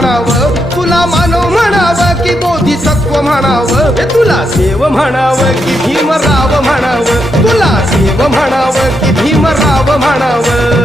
म्हणावं, तुला मानव म्हणावं की बोधिसत्व म्हणावं, तुला देव म्हणावं की भीमराव म्हणावं, तुला देव म्हणावं की भीमराव म्हणावं.